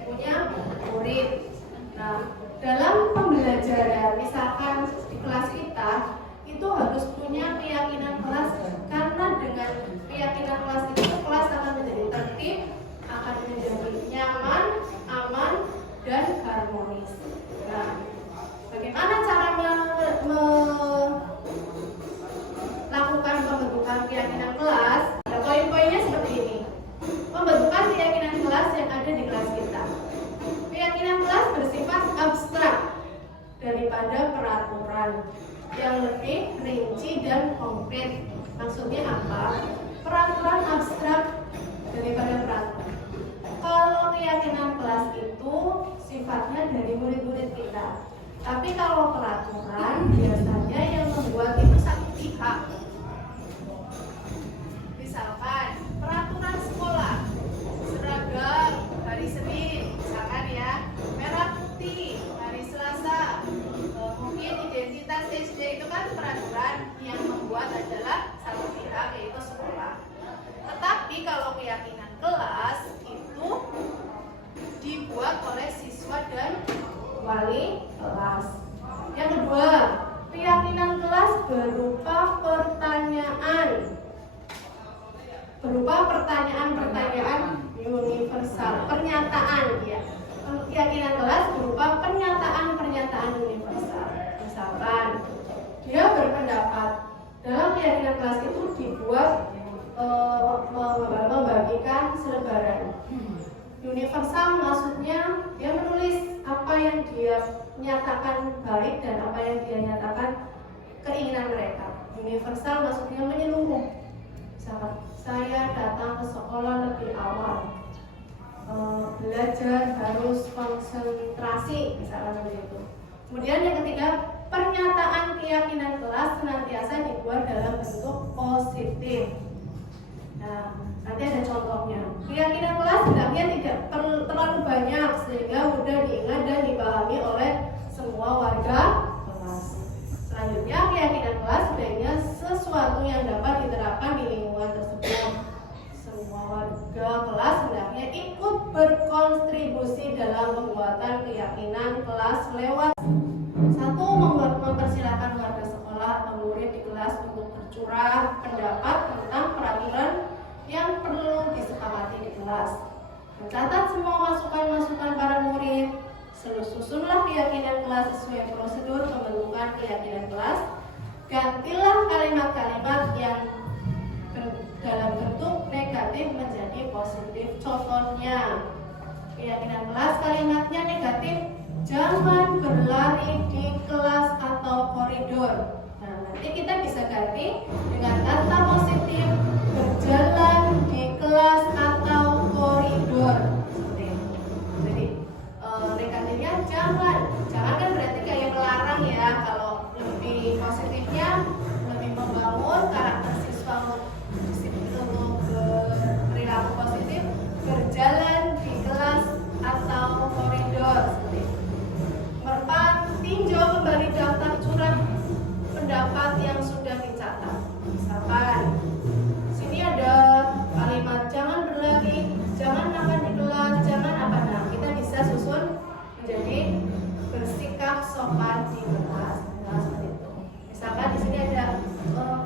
punya murid. Nah, dalam pembelajaran misalkan di kelas kita itu harus punya keyakinan kelas, karena dengan keyakinan kelas itu kelas akan menjadi tertib, akan menjadi nyaman, aman, dan harmonis. Nah, bagaimana cara melakukan pembentukan keyakinan kelas? Nah, poin-poinnya seperti ini. Pembentukan keyakinan kelas yang ada di kelas kita. Keyakinan kelas bersifat abstrak daripada peraturan, yang lebih rinci dan konkret. Maksudnya apa? Peraturan abstrak daripada peraturan. Kalau keyakinan kelas itu sifatnya dari murid-murid kita. Tapi kalau peraturan biasanya yang membuat itu satu pihak. Misalkan peraturan sekolah, seragam hari Senin, misalkan ya, merah putih hari Selasa. Mungkin identitas SD itu kan peraturan yang membuat adalah satu pihak, yaitu sekolah. Tetapi kalau keyakinan kelas itu dibuat oleh siswa dan wali kelas. Yang kedua, keyakinan kelas berupa pertanyaan universal, pernyataan ya. Keyakinan kelas berupa pernyataan universal. Misalkan dia berpendapat dalam keyakinan kelas itu dibuat membagikan selebaran. Universal maksudnya dia menulis apa yang dia nyatakan baik dan apa yang dia nyatakan keinginan mereka. Universal maksudnya menyeluruh. Misalkan saya datang ke sekolah lebih awal, belajar harus konsentrasi, misalkan seperti itu. Kemudian yang ketiga, pernyataan keyakinan kelas senantiasa dibuat dalam bentuk positif. Nah, nanti ada contohnya. Keyakinan kelas hendaknya tidak terlalu banyak sehingga mudah diingat dan dipahami oleh semua warga kelas. Selanjutnya, keyakinan kelas sebaiknya sesuatu yang dapat diterapkan di lingkungan tersebut. Semua warga kelas hendaknya ikut berkontribusi dalam pembuatan keyakinan kelas lewat satu, mempersilahkan warga sekolah atau murid di kelas untuk bercurah pendapat tentang peraturan yang perlu disepakati di kelas. Mencatat semua masukan-masukan para murid. Susunlah keyakinan kelas sesuai prosedur pembentukan keyakinan kelas. Gantilah kalimat-kalimat yang dalam bentuk negatif menjadi positif. Contohnya, keyakinan kelas kalimatnya negatif, jangan berlari di kelas atau koridor. Nah, nanti kita bisa ganti dengan kata positif, berjalan di kelas atau koridor. Seperti itu. Jadi negatifnya jangan kan berarti kayak melarang ya. Kalau lebih positifnya lebih membangun karakter siswa untuk berperilaku positif, berjalan di kelas atau koridor. Seperti itu. Keempat, tinjau kembali daftar curah pendapat yang sudah dicatat. Misalkan sini ada kalimat jangan berlari, jangan makan di kelas, jangan apa. Nah, kita bisa susun menjadi bersikap sopan di kelas. Nah, seperti itu. Misalkan di sini ada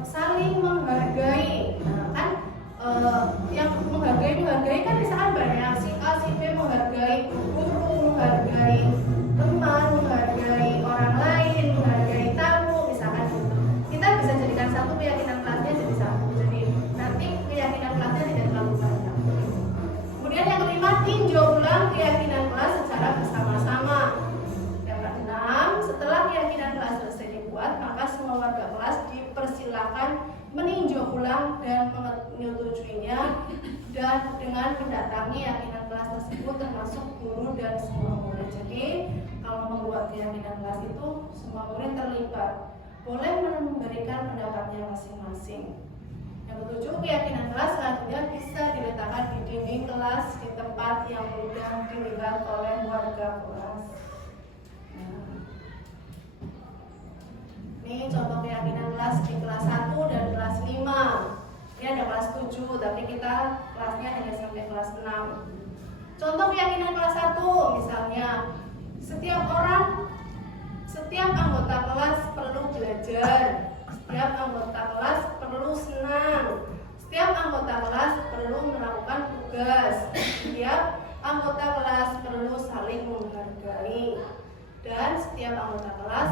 saling menghargai. Nah, kan yang menghargai kan misalkan banyak, si A, si B menghargai guru, menghargai teman, menghargai orang lain, menghargai tamu, misalkan gitu. Kita bisa jadikan satu keyakinan kelasnya jadi satu. Jadi nanti keyakinan kelasnya tidak terlalu banyak. Kemudian yang kelima, tinjau ulang keyakinan kelas secara bersama-sama. Yang keenam, setelah keyakinan kelas selesai dibuat, maka semua warga kelas dipersilakan meninjau ulang dan menyetujuinya dan dengan mendatangi keyakinan kelas tersebut termasuk guru dan semua murid. Jadi kalau membuat keyakinan kelas itu semua murid terlibat, boleh memberikan pendapatnya masing-masing. Yang ketujuh, keyakinan kelas selanjutnya bisa diletakkan di dinding kelas di tempat yang mudah dilihat oleh warga kelas. Ini contoh keyakinan kelas di kelas 1 dan kelas 5. Ini ada kelas 7, tapi kita kelasnya hanya sampai kelas 6. Contoh keyakinan kelas 1, misalnya setiap anggota kelas perlu belajar, setiap anggota kelas perlu senang, setiap anggota kelas perlu melakukan tugas, setiap anggota kelas perlu saling menghargai, dan setiap anggota kelas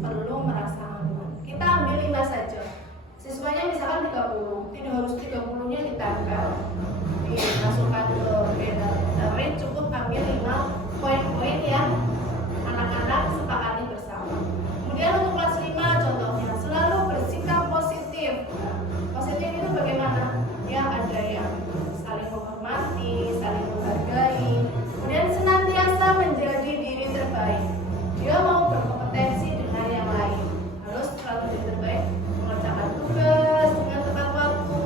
perlu merasa aman. Kita ambil 5 saja. Siswanya misalkan 30, tidak harus 30-nya ditempel, dimasukkan ke beda. Cukup ambil 5 poin-poin yang anak-anak sepakati bersama. Kemudian untuk kelas 5 contohnya, selalu bersikap positif. Positif itu bagaimana? Ya ada yang saling menghormati, saling menghargai, kemudian senantiasa menjadi diri terbaik. Dia mau berkompetensi dengan yang lain, harus selalu diri terbaik, mengerjakan tugas dengan tepat waktu,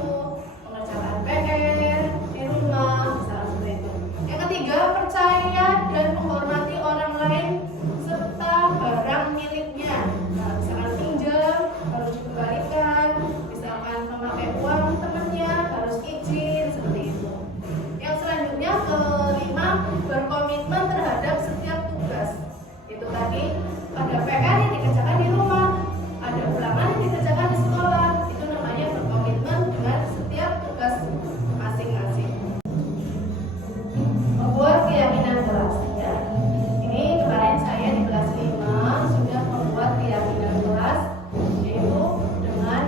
mengerjakan PR di rumah, misalnya seperti itu. Yang ketiga, percaya dan menghormati orang lain serta barang miliknya. Nah, misalkan pinjam harus dikembalikan, misalkan memakai uang temannya harus izin, seperti itu. Yang selanjutnya, kelima, berkomitmen terhadap setiap tugas. Itu tadi ada PR yang dikerjakan di rumah, ada ulangan yang dikerjakan di sekolah. Itu namanya berkomitmen dengan setiap tugas masing-masing. Membuat keyakinan kelas ya. Ini kemarin saya di kelas 5 sudah membuat keyakinan kelas, yaitu dengan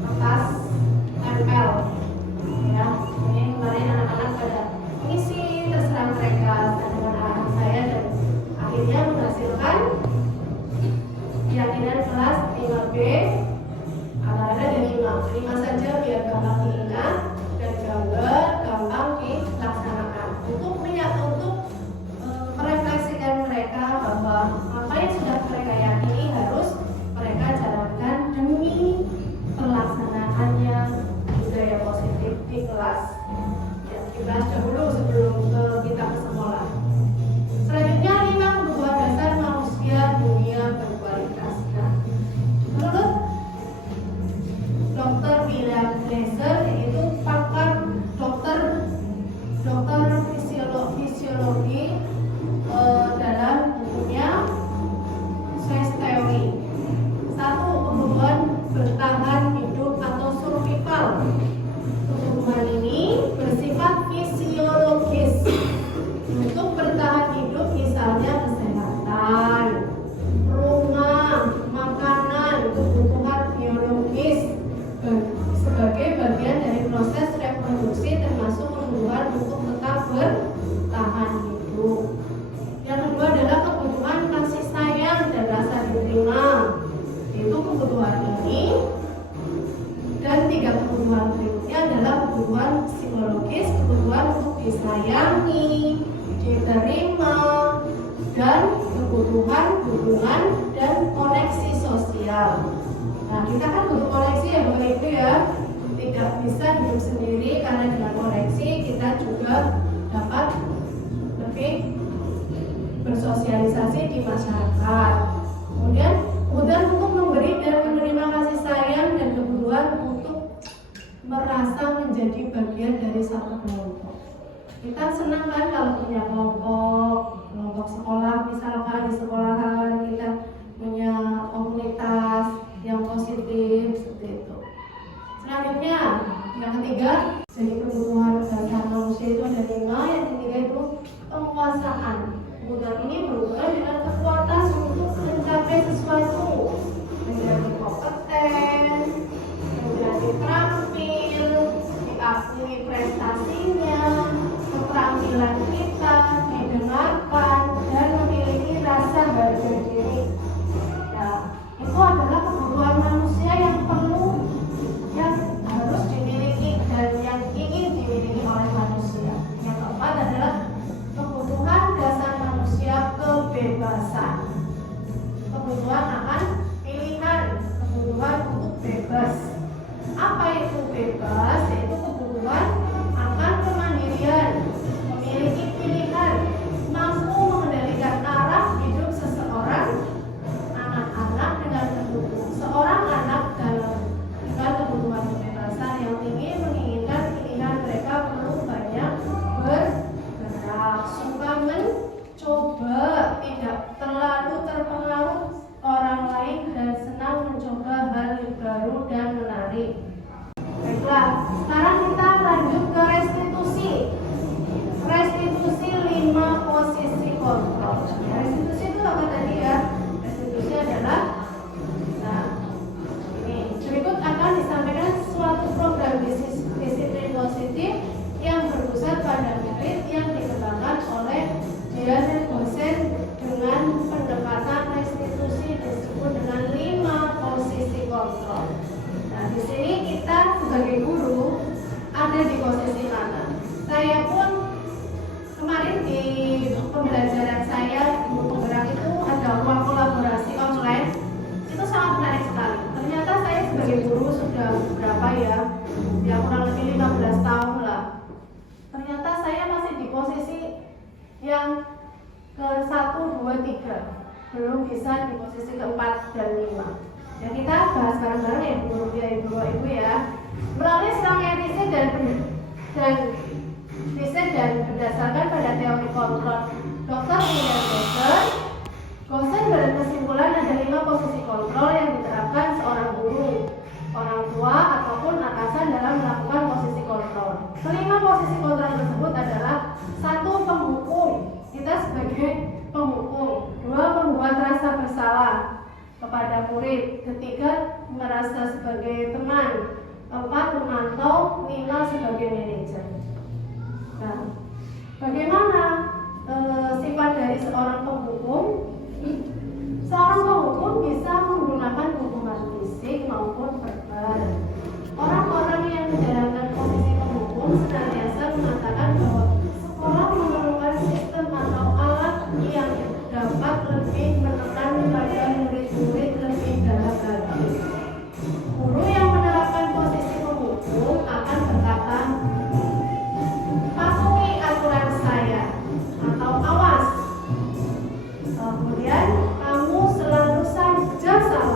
kertas tempel ya. Ini kemarin anak-anak pada mengisi, terserah mereka dengan arahan saya, dan akhirnya menghasilkan keyakinan kelas 5B. Ada 5 saja biar gampang diingat dan gampang dilaksanakan. Untuk merefleksikan mereka bahwa kebutuhan berikutnya adalah kebutuhan psikologis, kebutuhan untuk disayangi, diterima, dan kebutuhan hubungan dan koneksi sosial. Nah, kita kan butuh koneksi ya Bapak Ibu ya. Tidak bisa hidup sendiri karena dengan koneksi kita juga dapat lebih bersosialisasi di masyarakat. Kemudian kebutuhan untuk memberi dan menerima kasih sayang dan kebutuhan untuk merasa menjadi bagian dari satu kelompok. Kita senang kan kalau punya kelompok sekolah, misalkan di sekolahan kita punya komunitas yang positif seperti itu. Selanjutnya, yang ketiga, jadi kebutuhan dasar manusia itu ada 5. Yang ketiga itu penguasaan. Kebutuhan ini berhubungan dengan kekuatan untuk mencapai sesuatu, menjadi kompeten, menjadi terampil, diakui prestasinya, keterampilan kita, didengarkan, dan memiliki rasa harga diri. Nah, itu adalah kebutuhan manusia yang perlu, yang harus dimiliki dan yang ingin dimiliki oleh manusia. Yang keempat adalah kebutuhan dasar manusia, kebebasan. Kebutuhan akan pilihan, kebutuhan untuk bebas. Apa itu bebas? Yaitu kebutuhan akan kemandirian, memiliki pilihan, mampu mengendalikan arah hidup seseorang, anak-anak dengan kebutuhan seorang anak dengan kebutuhan kebebasan yang tinggi, menginginkan pilihan mereka perlu banyak bergerak, suka mencoba, tidak terlalu terpengaruh orang lain dan senang mencoba hal baru dan menarik. Baiklah, sekarang kita lanjut ke restitusi. Restitusi 5 posisi kontrol. Restitusi itu apa tadi ya? Restitusi adalah, nah, ini berikut akan disampaikan suatu program disiplin positif yang berpusat pada murid yang dikembangkan oleh dia dan dosen dengan pendekatan restitusi disebut dengan 5 posisi kontrol. Nah, di sini kita sebagai guru ada di posisi mana? Saya pun kemarin di pembelajaran saya di penggerak itu ada ruang kolaborasi online. Itu sangat menarik sekali. Ternyata saya sebagai guru sudah berapa ya kurang lebih 15 tahun lah. Ternyata saya masih di posisi yang ke 1, 2, 3, belum bisa di posisi ke-4 dan 5. Ya, kita bahas bareng-bareng ya ibu ya. Melalui serangkaian riset dan berdasarkan pada teori kontrol Dr. William Gosen berkesimpulan ada 5 posisi kontrol yang diterapkan seorang guru, orang tua ataupun atasan dalam melakukan posisi kontrol. Kelima posisi kontrol tersebut adalah 1. Penghukum, kita sebagai penghukum. 2. Membuat rasa bersalah kepada murid. 3. Merasa sebagai teman. 4. Memantau. 5. Sebagai manajer. Nah, bagaimana sifat dari seorang penghukum? Seorang penghukum bisa menggunakan hukuman fisik maupun verbal. Orang-orang yang menjalankan posisi penghukum senantiasa mengatakan bahwa sekolah memerlukan sistem atau alat yang dapat lebih menekan pada murid-murid lebih dalam lagi. Guru yang menerapkan posisi penghukum akan berkata, patuhi aturan saya atau awas. Kemudian kamu selalu saja salah.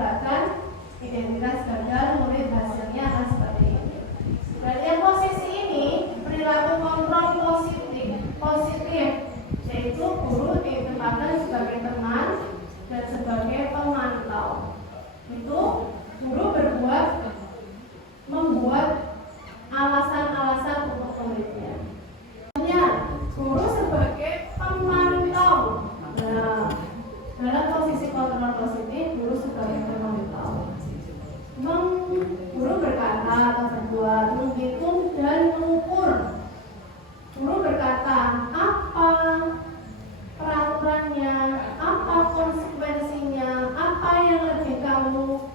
menyuarakan identitas gagal murid, hasilnya akan seperti ini. Dan yang posisi ini perilaku kontrol positif, yaitu guru ditempatkan sebagai teman dan sebagai pemantau. Itu guru membuat alasan-alasan untuk muridnya. Guru sebagai pemantau. Nah, dalam posisi kontrol positif, guru sebagai pemantau. Guru berkata atau berbuat, menghitung dan mengukur. Guru berkata, apa peraturannya, apa konsekuensinya, apa yang lebih kamu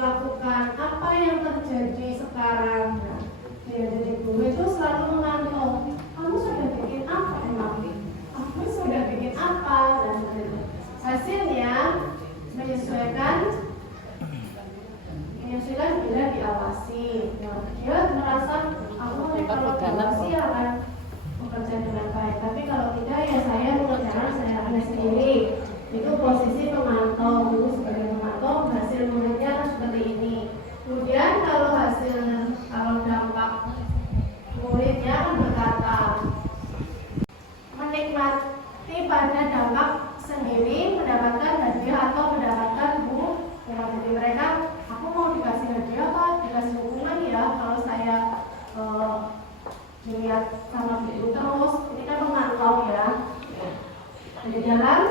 lakukan, apa yang terjadi sekarang. Nah, jadi guru itu selalu memantau, kamu sudah bikin apa emang? Kamu sudah bikin apa? Dan hasilnya menyesuaikan bila diawasi. Nah, dia merasa aku kalau diawasi akan bekerja dengan baik. Tapi kalau tidak, ya saya mengerjakan saya akan sendiri. Itu posisi pemantau, guru sebagai pemantau, hasil muridnya seperti ini. Kemudian kalau dampak muridnya akan berkata, menikmati pada dampak sendiri, mendapatkan hadiah atau mendapatkan buku. Jadi mereka, aku mau dikasih hadiah apa? Dikasih hukuman ya kalau saya dilihat sama guru terus. Ini kan memantau ya. Di dalam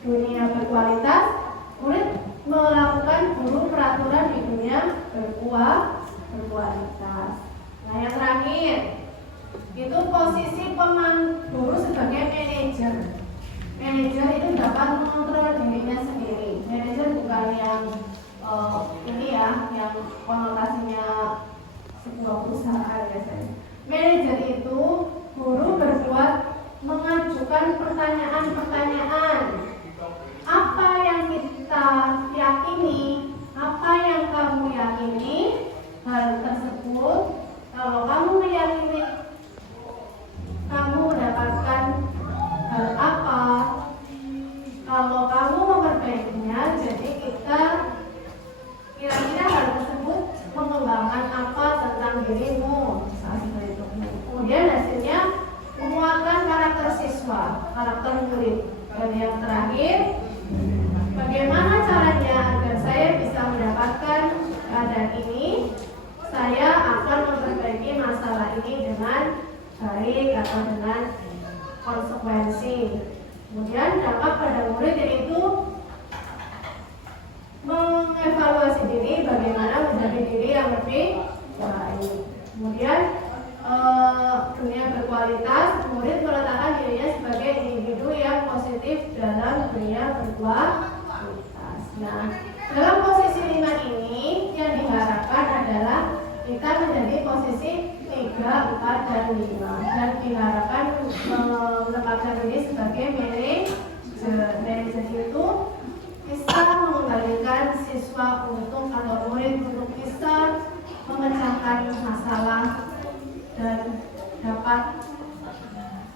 dunia berkualitas, murid melakukan guru peraturan di dunia berkualitas. Nah, yang terakhir itu posisi guru sebagai manajer. Manajer itu dapat mengontrol dirinya sendiri. Manajer bukan yang ini ya, yang konotasinya sebuah perusahaan biasanya. Manajer itu guru mengajukan pertanyaan-pertanyaan. Apa yang kita yakini, apa yang kamu yakini, hal tersebut, kalau kamu meyakini kamu mendapatkan hal apa, kalau kamu memperbaikinya, jadi kita kira-kira hal tersebut mengembangkan apa tentang dirimu, seperti itu. Kemudian hasilnya menguatkan karakter siswa, karakter murid. Dan yang terakhir, bagaimana caranya agar saya bisa mendapatkan keadaan ini? Saya akan memperbaiki masalah ini dengan baik atau dengan konsekuensi. Kemudian dampak pada murid yaitu mengevaluasi diri, bagaimana menjadi diri yang lebih baik. Kemudian dunia berkualitas, murid meletakkan dirinya sebagai individu yang positif dalam dunia berkualitas. Nah, dalam posisi 5 ini yang diharapkan adalah kita menjadi posisi 3, 4, dan 5, dan diharapkan menempatkan diri sebagai manajer. Manajer itu bisa mengembalikan siswa atau murid untuk bisa memecahkan masalah dan dapat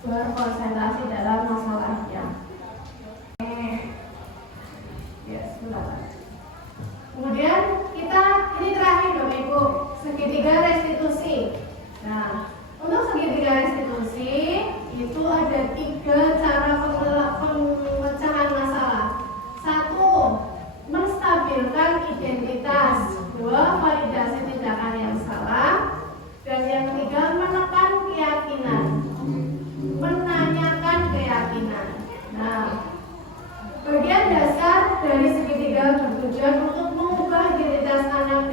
berkonsentrasi dalam masalahnya. Kemudian ini terakhir Bapak Ibu, segitiga restitusi. Nah, untuk segitiga restitusi itu ada 3 cara pemecahan masalah. 1, menstabilkan identitas. 2, validasi tindakan yang salah. Dan yang ketiga, menekan keyakinan, menanyakan keyakinan. Nah, bagian dasar dari segitiga bertujuan untuk mengubah identitas anak